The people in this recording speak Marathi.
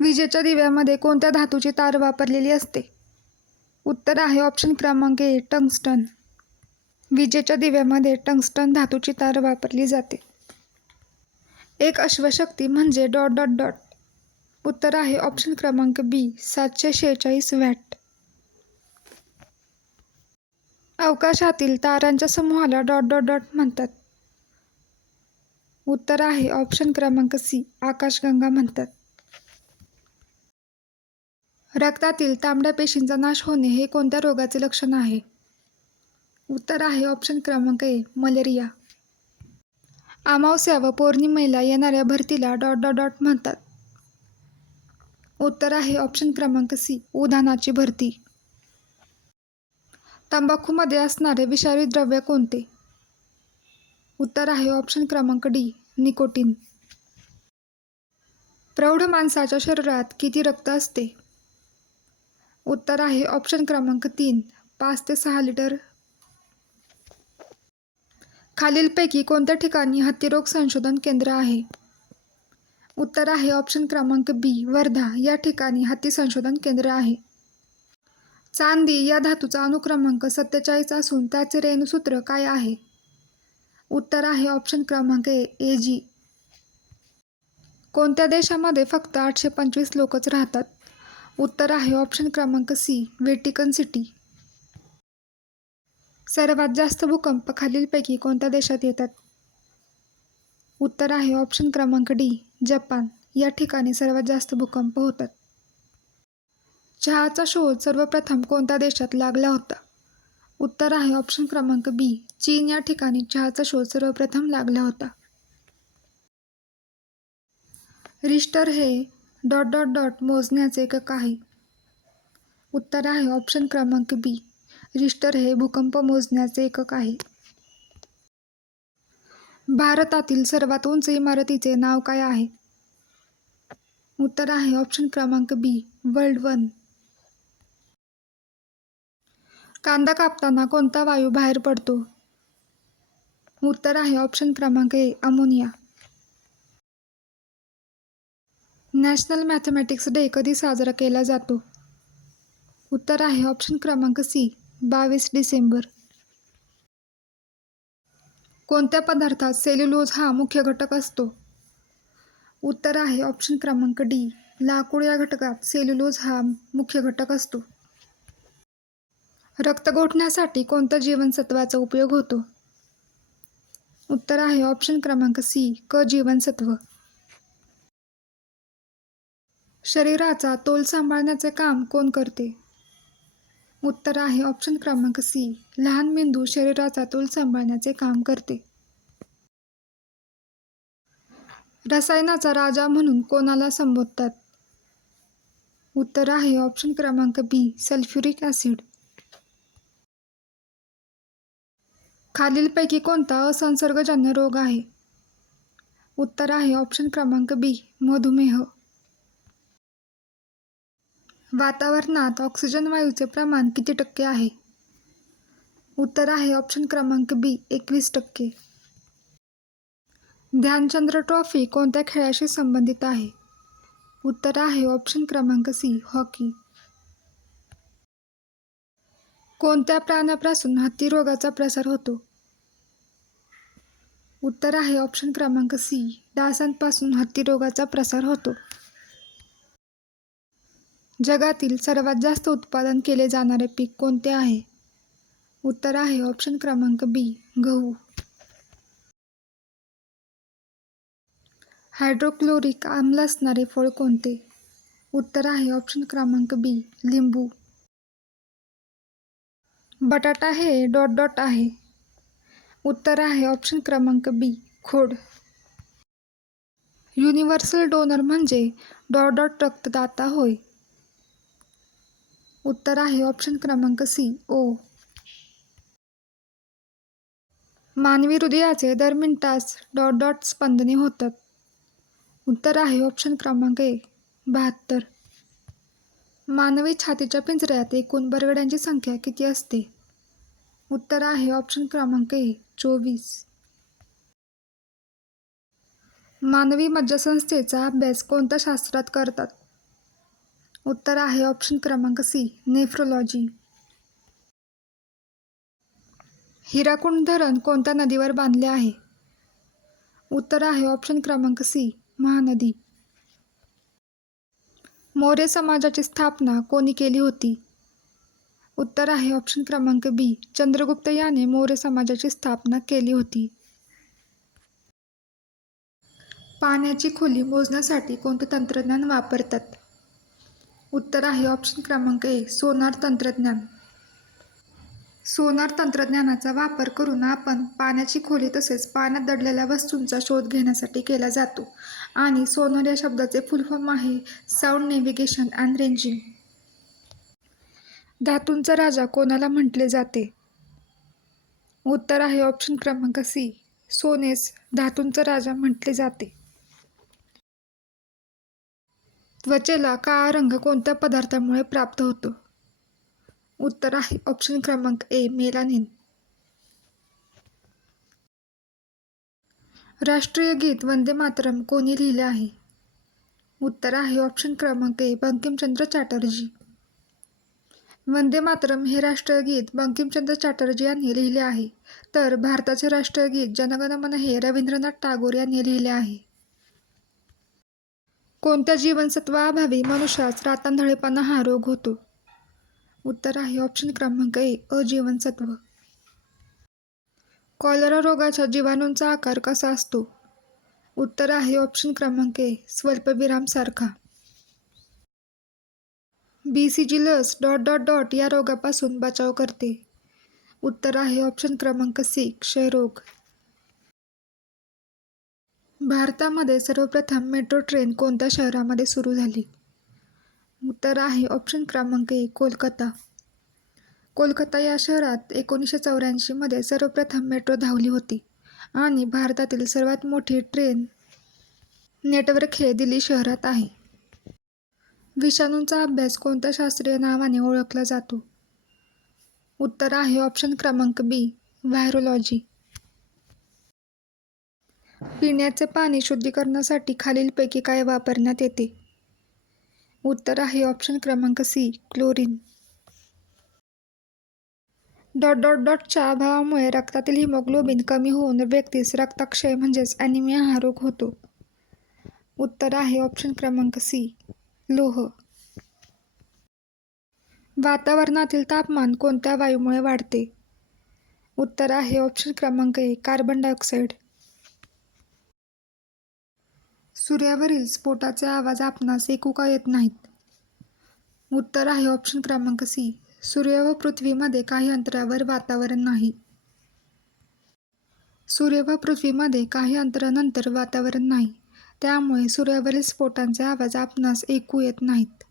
विजेच्या दिव्यामध्ये कोणत्या धातूची तार वापरलेली असते? उत्तर आहे ऑप्शन क्रमांक ए टंगस्टन. विजेच्या दिव्यामध्ये टंगस्टन धातूची तार वापरली जाते. एक अश्वशक्ती म्हणजे डॉट डॉट डॉट. उत्तर आहे ऑप्शन क्रमांक बी 746 वॅट. अवकाशातील तारांच्या समूहाला डॉट डॉट डॉट म्हणतात. उत्तर आहे ऑप्शन क्रमांक सी आकाशगंगा म्हणतात. रक्तातील तांबड्या पेशींचा नाश होणे हे कोणत्या रोगाचे लक्षण आहे? उत्तर आहे ऑप्शन क्रमांक ए मलेरिया. अमावस्या व पौर्णिमेला येणाऱ्या भरतीला डॉट डॉट डॉट म्हणतात. उत्तर आहे ऑप्शन क्रमांक सी उधाणाची भरती. तंबाखूमध्ये असणारे विषारी द्रव्य कोणते? उत्तर आहे ऑप्शन क्रमांक डी निकोटीन. प्रौढ माणसाच्या शरीरात किती रक्त असते? उत्तर आहे ऑप्शन क्रमांक 3 5 ते 6 लिटर. खालीलपैकी कोणत्या ठिकाणी हत्तीरोग संशोधन केंद्र आहे? उत्तर आहे ऑप्शन क्रमांक बी वर्धा या ठिकाणी हत्ती संशोधन केंद्र आहे. चांदी या धातूचा अनुक्रमांक 47 असून त्याचे रेणुसूत्र काय आहे? उत्तर आहे ऑप्शन क्रमांक ए AG. कोणत्या देशामध्ये फक्त 825 लोकच राहतात? उत्तर आहे ऑप्शन क्रमांक सी व्हॅटिकन सिटी. सर्वात जास्त भूकंप खालीलपैकी कोणत्या देशात येतात? उत्तर आहे ऑप्शन क्रमांक डी जपान या ठिकाणी सर्वात जास्त भूकंप होतात. चहाचा शोध सर्वप्रथम कोणत्या देशात लागला होता? उत्तर आहे ऑप्शन क्रमांक बी चीन या ठिकाणी चहाचा शोध सर्वप्रथम लागला होता. रिश्टर हे डॉट डॉट डॉट मोजण्याचे एकक आहे. उत्तर आहे ऑप्शन क्रमांक बी रिश्टर हे भूकंप मोजण्याचे एकक आहे. भारतातील सर्वात उंच इमारतीचे नाव काय आहे? उत्तर आहे ऑप्शन क्रमांक बी वर्ल्ड 1. कांदा कापताना कोणता वायू बाहेर पडतो? उत्तर आहे ऑप्शन क्रमांक ए अमोनिया. नॅशनल मॅथमॅटिक्स डे कधी साजरा केला जातो? उत्तर आहे ऑप्शन क्रमांक सी 22 डिसेंबर. कोणत्या पदार्थात सेल्युलोज हा मुख्य घटक असतो? उत्तर आहे ऑप्शन क्रमांक डी लाकूड या घटकात सेल्युलोज हा मुख्य घटक असतो. रक्त गोठण्यासाठी कोणत्या जीवनसत्वाचा उपयोग होतो? उत्तर आहे ऑप्शन क्रमांक सी क जीवनसत्व. शरीराचा तोल सांभाळण्याचे काम कोण करते? उत्तर आहे ऑप्शन क्रमांक सी लहान मेंदू शरीराचा तोल सांभाळण्याचे काम करते. रसायनाचा राजा म्हणून कोणाला संबोधतात? उत्तर आहे ऑप्शन क्रमांक बी सल्फ्युरिक ॲसिड. खालीलपैकी कोणता असंसर्गजन्य रोग आहे? उत्तर आहे ऑप्शन क्रमांक बी मधुमेह. वातावरणात ऑक्सिजन वायूचे प्रमाण किती टक्के आहे? उत्तर आहे ऑप्शन क्रमांक बी 21%. ध्यानचंद्र ट्रॉफी कोणत्या खेळाशी संबंधित आहे? उत्तर आहे ऑप्शन क्रमांक सी हॉकी. कोणत्या प्राण्यापासून हत्ती रोगाचा प्रसार होतो? उत्तर आहे ऑप्शन क्रमांक सी डासांपासून हत्ती रोगाचा प्रसार होतो. जगातील सर्वात जास्त उत्पादन केले जाणारे पीक कोणते आहे? उत्तर आहे ऑप्शन क्रमांक बी गहू. हायड्रोक्लोरिक आम्ल असणारे फळ कोणते? उत्तर आहे ऑप्शन क्रमांक बी लिंबू. बटाटा हे डॉट डॉट आहे. उत्तर आहे ऑप्शन क्रमांक बी खोड. युनिव्हर्सल डोनर म्हणजे डॉट डॉट रक्तदाता होय. उत्तर आहे ऑप्शन क्रमांक सी ओ. मानवी हृदयाचे दर मिनिटास डॉट डॉट स्पंदने होतात. उत्तर आहे ऑप्शन क्रमांक ए 72. मानवी छातीच्या पिंजऱ्यात एकूण बरगड्यांची संख्या किती असते? उत्तर आहे ऑप्शन क्रमांक ए 24. मानवी मज्जासंस्थेचा अभ्यास कोणत्या शास्त्रात करतात? उत्तर आहे ऑप्शन क्रमांक सी, नेफ्रोलॉजी. हिराकुंड धरण कोणत्या नदीवर बांधले आहे? उत्तर आहे ऑप्शन क्रमांक सी, महानदी. मौर्य समाजाची स्थापना कोणी केली होती? उत्तर आहे ऑप्शन क्रमांक बी, चंद्रगुप्त याने मौर्य समाजाची स्थापना केली होती. पाण्याची खोली मोजण्यासाठी कोणते तंत्रज्ञान वापरतात? उत्तर आहे ऑप्शन क्रमांक ए, सोनार तंत्रज्ञान. सोनार तंत्रज्ञानाचा वापर करून आपण पाण्याची खोली तसेच पाण्यात दडलेल्या वस्तूंचा शोध घेण्यासाठी केला जातो आणि सोनार या शब्दाचे फुल फॉर्म आहे साऊंड नेव्हिगेशन अँड रेंजिंग. धातूंचा राजा कोणाला म्हटले जाते? उत्तर आहे ऑप्शन क्रमांक सी, सोनेस धातूंचा राजा म्हटले जाते. त्वचेला काळा रंग कोणत्या पदार्थामुळे प्राप्त होतो? उत्तर आहे ऑप्शन क्रमांक ए, मेलानिन. राष्ट्रीय गीत वंदे मातरम कोणी लिहिले आहे? उत्तर आहे ऑप्शन क्रमांक ए, बंकिमचंद्र चॅटर्जी. वंदे मातरम हे राष्ट्रीय गीत बंकिमचंद्र चॅटर्जी यांनी लिहिले आहे, तर भारताचे राष्ट्रीय गीत जनगण मन हे रवींद्रनाथ टागोर यांनी लिहिले आहे. कोणत्या जीवनसत्वाअभावी मनुष्यास रातआंधळेपणा हा रोग होतो? उत्तर आहे ऑप्शन क्रमांक ए, अ जीवनसत्व. कॉलरा रोगाच्या जीवाणूंचा आकार कसा असतो? उत्तर आहे ऑप्शन क्रमांक ए, स्वल्पविराम सारखा. BCG लस ... या रोगापासून बचाव करते. उत्तर आहे ऑप्शन क्रमांक सी, क्षयरोग. भारतामध्ये सर्वप्रथम मेट्रो ट्रेन कोणत्या शहरामध्ये सुरू झाली? उत्तर आहे ऑप्शन क्रमांक ए, कोलकाता. कोलकाता या शहरात 1984 मध्ये सर्वप्रथम मेट्रो धावली होती आणि भारतातील सर्वात मोठी ट्रेन नेटवर्क हे दिल्ली शहरात आहे. विषाणूंचा अभ्यास कोणत्या शास्त्रीय नावाने ओळखला जातो? उत्तर आहे ऑप्शन क्रमांक बी, व्हायरोलॉजी. पिण्याचे पाणी शुद्धीकरणासाठी खालीलपैकी काय वापरण्यात येते? उत्तर आहे ऑप्शन क्रमांक सी, क्लोरीन. च्या अभावामुळे रक्तातील हिमोग्लोबिन कमी होऊन व्यक्तीस रक्तक्षय म्हणजेच ॲनिमिया हा रोग होतो. उत्तर आहे ऑप्शन क्रमांक सी, लोह. वातावरणातील तापमान कोणत्या वायूमुळे वाढते? उत्तर आहे ऑप्शन क्रमांक ए, कार्बन डायऑक्साईड. सूर्यावरील स्फोटाचे आवाज आपणास ऐकू का येत नाहीत? उत्तर आहे ऑप्शन क्रमांक सी, सूर्य व पृथ्वीमध्ये काही अंतरावर वातावरण नाही. सूर्य व पृथ्वीमध्ये काही अंतरानंतर वातावरण नाही, त्यामुळे सूर्यावरील स्फोटांचे आवाज आपणास ऐकू येत नाहीत.